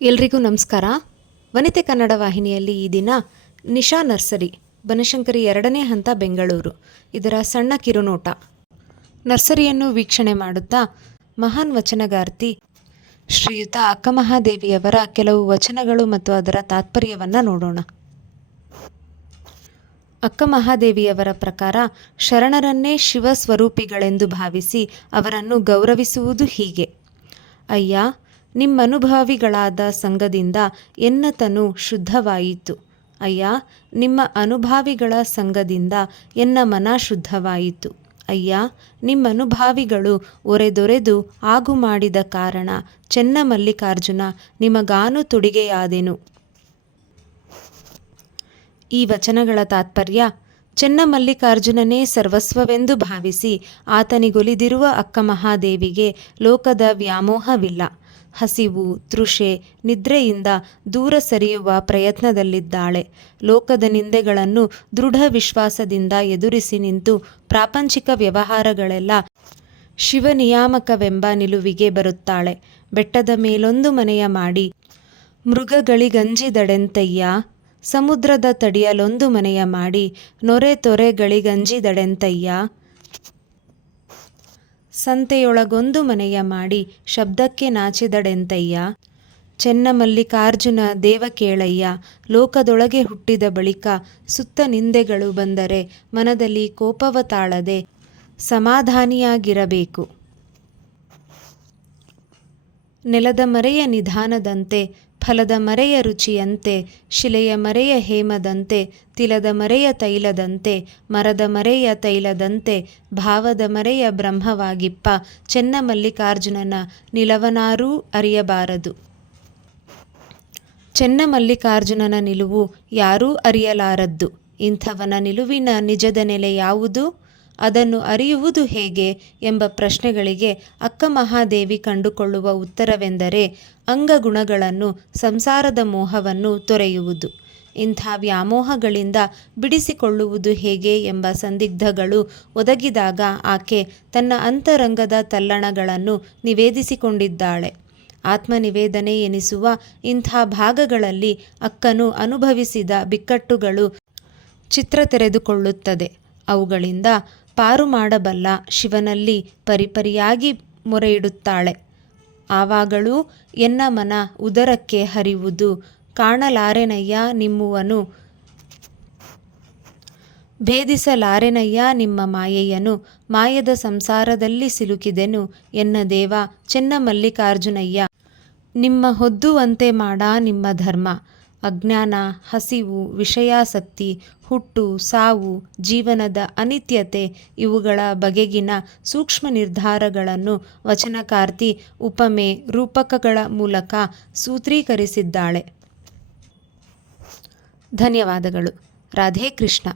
ಎಲ್ರಿಗೂ ನಮಸ್ಕಾರ. ವನಿತೆ ಕನ್ನಡ ವಾಹಿನಿಯಲ್ಲಿ ಈ ದಿನ ನಿಶಾ ನರ್ಸರಿ ಬನಶಂಕರಿ 2ನೇ ಹಂತ ಬೆಂಗಳೂರು ಇದರ ಸಣ್ಣ ಕಿರುನೋಟ. ನರ್ಸರಿಯನ್ನು ವೀಕ್ಷಣೆ ಮಾಡುತ್ತಾ ಮಹಾನ್ ವಚನಗಾರ್ತಿ ಶ್ರೀಯುತ ಅಕ್ಕಮಹಾದೇವಿಯವರ ಕೆಲವು ವಚನಗಳು ಮತ್ತು ಅದರ ತಾತ್ಪರ್ಯವನ್ನು ನೋಡೋಣ. ಅಕ್ಕಮಹಾದೇವಿಯವರ ಪ್ರಕಾರ ಶರಣರನ್ನೇ ಶಿವ ಸ್ವರೂಪಿಗಳೆಂದು ಭಾವಿಸಿ ಅವರನ್ನು ಗೌರವಿಸುವುದು ಹೀಗೆ. ಅಯ್ಯ, ನಿಮ್ಮನುಭಾವಿಗಳಾದ ಸಂಗದಿಂದ ಎನ್ನ ತನು ಶುದ್ಧವಾಯಿತು. ಅಯ್ಯ, ನಿಮ್ಮ ಅನುಭಾವಿಗಳ ಸಂಗದಿಂದ ಎನ್ನ ಮನ ಶುದ್ಧವಾಯಿತು. ಅಯ್ಯ, ನಿಮ್ಮನುಭಾವಿಗಳು ಒರೆದೊರೆದು ಆಗು ಮಾಡಿದ ಕಾರಣ ಚೆನ್ನಮಲ್ಲಿಕಾರ್ಜುನ ನಿಮಗಾನು ತುಡಿಗೆಯಾದೆನು. ಈ ವಚನಗಳ ತಾತ್ಪರ್ಯ: ಚೆನ್ನಮಲ್ಲಿಕಾರ್ಜುನನೇ ಸರ್ವಸ್ವವೆಂದು ಭಾವಿಸಿ ಆತನಿಗೊಲಿದಿರುವ ಅಕ್ಕಮಹಾದೇವಿಗೆ ಲೋಕದ ವ್ಯಾಮೋಹವಿಲ್ಲ. ಹಸಿವು, ತೃಷೆ, ನಿದ್ರೆಯಿಂದ ದೂರ ಸರಿಯುವ ಪ್ರಯತ್ನದಲ್ಲಿದ್ದಾಳೆ. ಲೋಕದ ನಿಂದೆಗಳನ್ನು ದೃಢ ವಿಶ್ವಾಸದಿಂದ ಎದುರಿಸಿ ನಿಂತು ಪ್ರಾಪಂಚಿಕ ವ್ಯವಹಾರಗಳೆಲ್ಲ ಶಿವನಿಯಾಮಕವೆಂಬ ನಿಲುವಿಗೆ ಬರುತ್ತಾಳೆ. ಬೆಟ್ಟದ ಮೇಲೊಂದು ಮನೆಯ ಮಾಡಿ ಮೃಗಗಳಿಗಂಜಿದಡೆಂತಯ್ಯ, ಸಮುದ್ರದ ತಡಿಯಲೊಂದು ಮನೆಯ ಮಾಡಿ ನೊರೆ ತೊರೆಗಳಿಗಂಜಿದಡೆಂತಯ್ಯ, ಸಂತೆಯೊಳಗೊಂದು ಮನೆಯ ಮಾಡಿ ಶಬ್ದಕ್ಕೆ ನಾಚಿದಡೆಂತಯ್ಯ. ಚೆನ್ನಮಲ್ಲಿಕಾರ್ಜುನ ದೇವ ಕೇಳಯ್ಯ, ಲೋಕದೊಳಗೆ ಹುಟ್ಟಿದ ಬಳಿಕ ಸುತ್ತ ನಿಂದೆಗಳು ಬಂದರೆ ಮನದಲ್ಲಿ ಕೋಪವ ತಾಳದೆ ಸಮಾಧಾನಿಯಾಗಿರಬೇಕು. ನೆಲದ ಮರೆಯ ನಿಧಾನದಂತೆ, ಫಲದ ಮರೆಯ ರುಚಿಯಂತೆ, ಶಿಲೆಯ ಮರೆಯ ಹೇಮದಂತೆ, ತಿಲದ ಮರೆಯ ತೈಲದಂತೆ, ಮರದ ಮರೆಯ ತೈಲದಂತೆ, ಭಾವದ ಮರೆಯ ಬ್ರಹ್ಮವಾಗಿಪ್ಪ ಚೆನ್ನಮಲ್ಲಿಕಾರ್ಜುನನ ನಿಲವನಾರೂ ಅರಿಯಬಾರದು. ಚೆನ್ನಮಲ್ಲಿಕಾರ್ಜುನನ ನಿಲುವು ಯಾರೂ ಅರಿಯಲಾರದ್ದು. ಇಂಥವನ ನಿಲುವಿನ ನಿಜದ ನೆಲೆ ಯಾವುದು, ಅದನ್ನು ಅರಿಯುವುದು ಹೇಗೆ ಎಂಬ ಪ್ರಶ್ನೆಗಳಿಗೆ ಅಕ್ಕಮಹಾದೇವಿ ಕಂಡುಕೊಳ್ಳುವ ಉತ್ತರವೆಂದರೆ ಅಂಗಗುಣಗಳನ್ನು, ಸಂಸಾರದ ಮೋಹವನ್ನು ತೊರೆಯುವುದು. ಇಂಥ ವ್ಯಾಮೋಹಗಳಿಂದ ಬಿಡಿಸಿಕೊಳ್ಳುವುದು ಹೇಗೆ ಎಂಬ ಸಂದಿಗ್ಧಗಳು ಒದಗಿದಾಗ ಆಕೆ ತನ್ನ ಅಂತರಂಗದ ತಲ್ಲಣಗಳನ್ನು ನಿವೇದಿಸಿಕೊಂಡಿದ್ದಾಳೆ. ಆತ್ಮನಿವೇದನೆ ಎನಿಸುವ ಇಂಥ ಭಾಗಗಳಲ್ಲಿ ಅಕ್ಕನು ಅನುಭವಿಸಿದ ಬಿಕ್ಕಟ್ಟುಗಳು ಚಿತ್ರ ತೆರೆದುಕೊಳ್ಳುತ್ತದೆ. ಅವುಗಳಿಂದ ಪಾರು ಮಾಡಬಲ್ಲ ಶಿವನಲ್ಲಿ ಪರಿಪರಿಯಾಗಿ ಮೊರೆಯಿಡುತ್ತಾಳೆ. ಆವಾಗಳೂ ಎನ್ನ ಮನ ಉದರಕ್ಕೆ ಹರಿವುದು, ಕಾಣಲಾರೆನಯ್ಯ ನಿಮ್ಮುವನು, ಭೇದಿಸಲಾರೆನಯ್ಯ ನಿಮ್ಮ ಮಾಯೆಯನು, ಮಾಯದ ಸಂಸಾರದಲ್ಲಿ ಸಿಲುಕಿದೆನು ಎನ್ನ ದೇವ ಚೆನ್ನಮಲ್ಲಿಕಾರ್ಜುನಯ್ಯ, ನಿಮ್ಮ ಹೊದ್ದುವಂತೆ ಮಾಡಾ ನಿಮ್ಮ ಧರ್ಮ. ಅಜ್ಞಾನ, ಹಸಿವು, ವಿಷಯಾಸಕ್ತಿ, ಹುಟ್ಟು ಸಾವು, ಜೀವನದ ಅನಿತ್ಯತೆ ಇವುಗಳ ಬಗೆಗಿನ ಸೂಕ್ಷ್ಮ ನಿರ್ಧಾರಗಳನ್ನು ವಚನಕಾರ್ತಿ ಉಪಮೆ, ರೂಪಕಗಳ ಮೂಲಕ ಸೂತ್ರೀಕರಿಸಿದ್ದಾಳೆ. ಧನ್ಯವಾದಗಳು. ರಾಧೇ ಕೃಷ್ಣ.